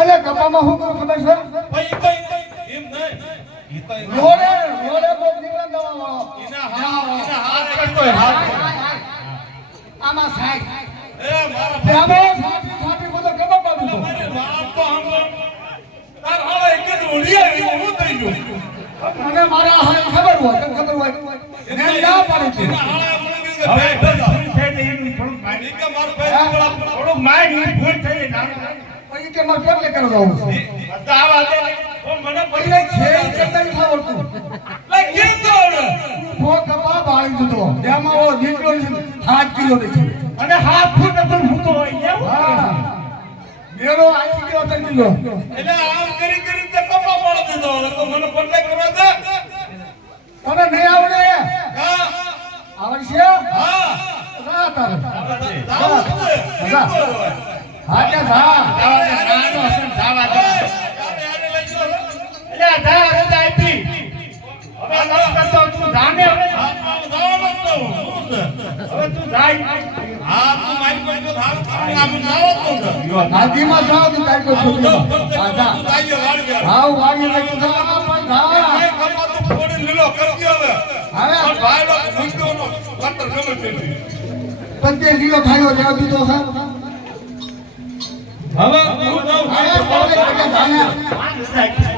અલે કપામાં હું કરું ખબર છે ભાઈ એમ નહીં રોડે રોડે બોલ નીકળા દવા એના હાથ કરતોય હાથ આમાં સાહેબ એ મારા પ્રેમો સાથી સાથી બધો કબા બાજુ તો મારે વાત તો સાંભળો તાર હાલે એક જ ઓલી આવી હું થઈ ગયો અને મારા હાલ ખબર હોય ને ના પાડી છે એના હાલે મને હવે કે ભૂલ થઈ ગઈ એનું થોડું ભાઈ કે મારો ભાઈ થોડું માઇન્ડ ભૂલ થઈ ગઈ પછી કે મારે કેટલે કરવા જવું છે બધા આવા દે ઓ મને એટલે ખેલ કરતા નથી આવડતું લે કેમ દોડ ભો કપા બાળી દીધો જેમાં ઓ નીકળ્યો છે 7 કિલો નથી અને હાથ ફૂટ પર ફૂટો હોય એવું હા મેળો આવી ગયો તો કિલો એટલે આમ કરી કરી તે કપા પાડ દીધો હવે તો મને પલ્લે કરવા દે તને નહીં આવડે હા આવડશે હા ના તારે દાવ શું જા. હા કે જા જાવા દે નાનો હસન જાવા દે એટલે આ જા હવે આપી હવે નસ કરતો તું જાને હવે તું જાય આદીમાં જાવ તો તારી કોઈ છોકરી હા જા હાવ વાડી લઈ જા પણ જા પંતે લીલો ખાયો જાવ દીધો છે હવે હવે કોને કરે જાને માંડ જાય